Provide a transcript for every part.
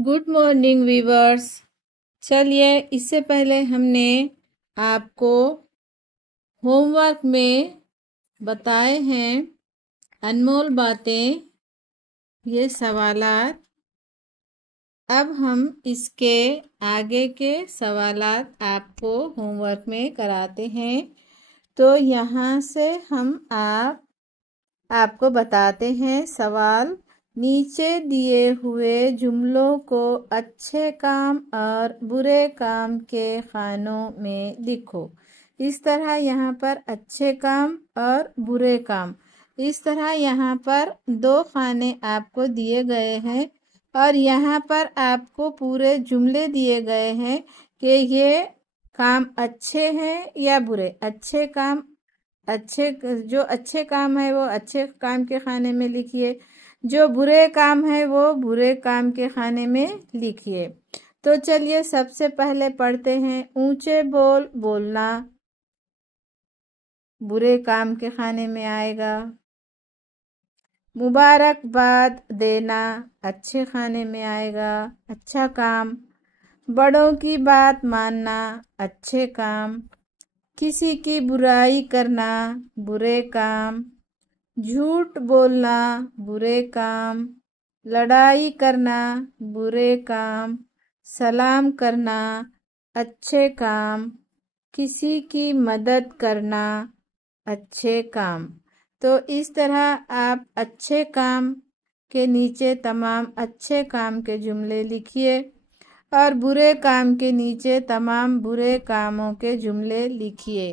Good morning viewers. चलिए, इससे पहले हमने आपको होमवर्क में बताए हैं अनमोल बातें, ये सवालात। अब हम इसके आगे के सवालात आपको होमवर्क में कराते हैं। तो यहाँ से हम आपको बताते हैं सवाल। नीचे दिए हुए जुमलों को अच्छे काम और बुरे काम के खानों में लिखो। इस तरह यहाँ पर अच्छे काम और बुरे काम, इस तरह यहाँ पर दो खाने आपको दिए गए हैं और यहाँ पर आपको पूरे जुमले दिए गए हैं कि ये काम अच्छे हैं या बुरे। अच्छे काम जो अच्छे काम है वो अच्छे काम के खाने में लिखिए, जो बुरे काम है वो बुरे काम के खाने में लिखिए। तो चलिए सबसे पहले पढ़ते हैं। ऊंचे बोल बोलना बुरे काम के खाने में आएगा। मुबारकबाद देना अच्छे खाने में आएगा, अच्छा काम। बड़ों की बात मानना अच्छे काम। किसी की बुराई करना बुरे काम। झूठ बोलना बुरे काम। लड़ाई करना बुरे काम। सलाम करना अच्छे काम। किसी की मदद करना अच्छे काम। तो इस तरह आप अच्छे काम के नीचे तमाम अच्छे काम के जुमले लिखिए और बुरे काम के नीचे तमाम बुरे कामों के जुमले लिखिए।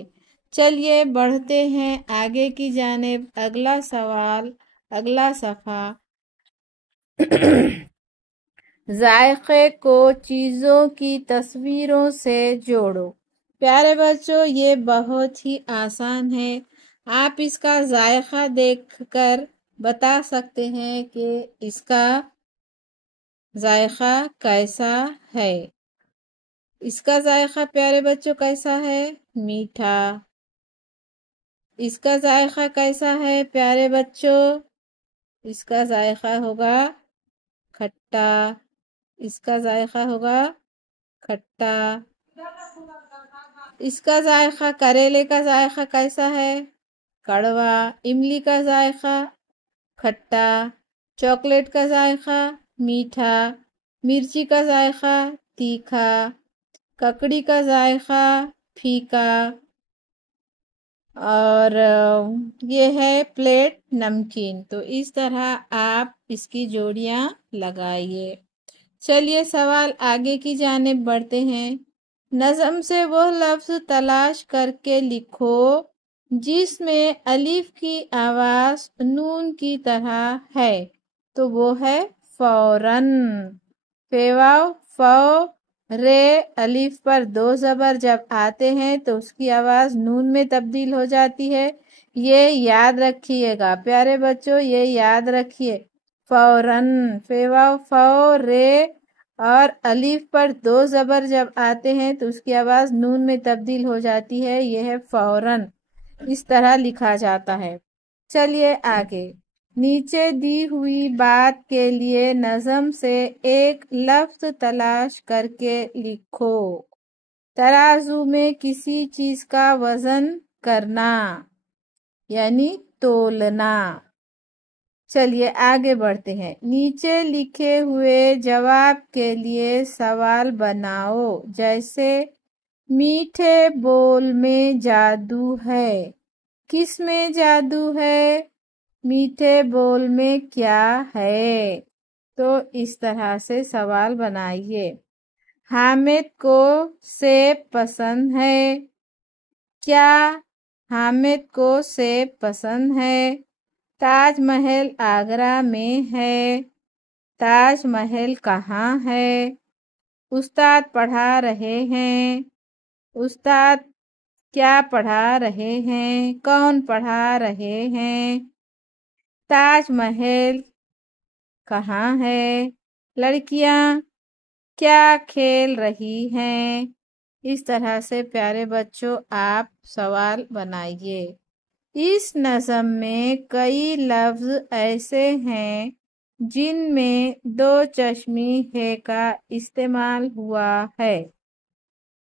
चलिए बढ़ते हैं आगे की जानिब। अगला सवाल, अगला सफ़ा। जायके को चीज़ों की तस्वीरों से जोड़ो। प्यारे बच्चों, ये बहुत ही आसान है। आप इसका जायका देखकर बता सकते हैं कि इसका जायका कैसा है। इसका जायका प्यारे बच्चों कैसा है? मीठा। इसका जायका कैसा है प्यारे बच्चों? इसका जायका होगा खट्टा। इसका जायका होगा खट्टा। इसका जायका, करेले का जायका कैसा है? कड़वा। इमली का जायका खट्टा। चॉकलेट का जायका मीठा। मिर्ची का जायका तीखा। ककड़ी का जायका फीका। और ये है प्लेट नमकीन। तो इस तरह आप इसकी जोड़ियां लगाइए। चलिए सवाल आगे की जानिब बढ़ते हैं। नज़म से वो लफ्ज़ तलाश करके लिखो जिसमें अलिफ की आवाज़ नून की तरह है। तो वो है फौरन। फेवाव फौ रे अलिफ पर दो ज़बर जब आते हैं तो उसकी आवाज़ नून में तब्दील हो जाती है। ये याद रखिएगा प्यारे बच्चों, ये याद रखिए। फौरन, फेवाव फौ रे और अलिफ पर दो ज़बर जब आते हैं तो उसकी आवाज़ नून में तब्दील हो जाती है। यह है फौरन। इस तरह लिखा जाता है। चलिए आगे। नीचे दी हुई बात के लिए नज़म से एक लफ्ज़ तलाश करके लिखो। तराजू में किसी चीज़ का वज़न करना यानी तोलना। चलिए आगे बढ़ते हैं। नीचे लिखे हुए जवाब के लिए सवाल बनाओ। जैसे मीठे बोल में जादू है। किस में जादू है? मीठे बोल में क्या है? तो इस तरह से सवाल बनाइए। हामिद को सेब पसंद है। क्या हामिद को सेब पसंद है? ताजमहल आगरा में है। ताजमहल कहाँ है? उस्ताद पढ़ा रहे हैं। उस्ताद क्या पढ़ा रहे हैं? कौन पढ़ा रहे हैं? ताजमहल कहाँ है? लड़कियां क्या खेल रही हैं? इस तरह से प्यारे बच्चों आप सवाल बनाइए। इस नज़म में कई लफ्ज़ ऐसे हैं جن میں دو چشمی ہے کا استعمال ہوا ہے،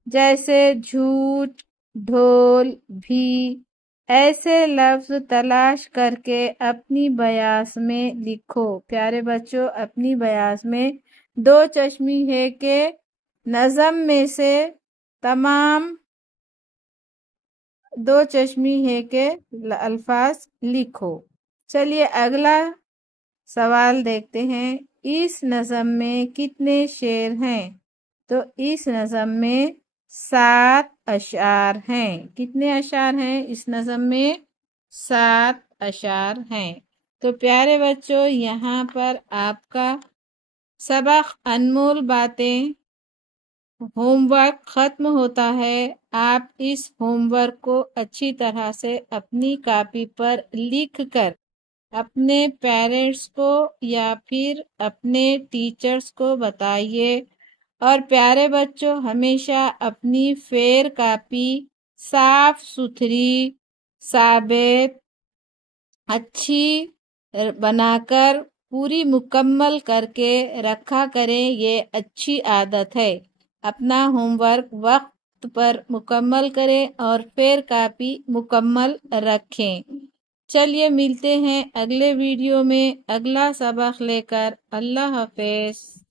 جیسے جھوٹ، ڈھول، بھی۔ ایسے لفظ تلاش کر کے اپنی بیاس میں لکھو۔ پیارے بچوں، اپنی بیاس میں دو چشمی ہے کے نظم میں سے تمام دو چشمی ہے کے الفاظ لکھو۔ چلیے اگلا سوال دیکھتے ہیں۔ اس نظم میں کتنے شعر ہیں؟ تو اس نظم میں 7 اشعار ہیں۔ کتنے اشعار ہیں اس نظم میں؟ 7 اشعار ہیں۔ تو پیارے بچوں، یہاں پر آپ کا سبق انمول باتیں ہوم ورک ختم ہوتا ہے۔ آپ اس ہوم ورک کو اچھی طرح سے اپنی کاپی پر لکھ کر اپنے پیرنٹس کو یا پھر اپنے ٹیچرز کو بتائیے۔ اور پیارے بچوں، ہمیشہ اپنی فیر کاپی صاف ستھری، ثابت، اچھی بنا کر پوری مکمل کر کے رکھا کریں۔ یہ اچھی عادت ہے۔ اپنا ہوم ورک وقت پر مکمل کریں اور فیر کاپی مکمل رکھیں۔ چلیے ملتے ہیں اگلے ویڈیو میں اگلا سبق لے کر۔ اللہ حافظ۔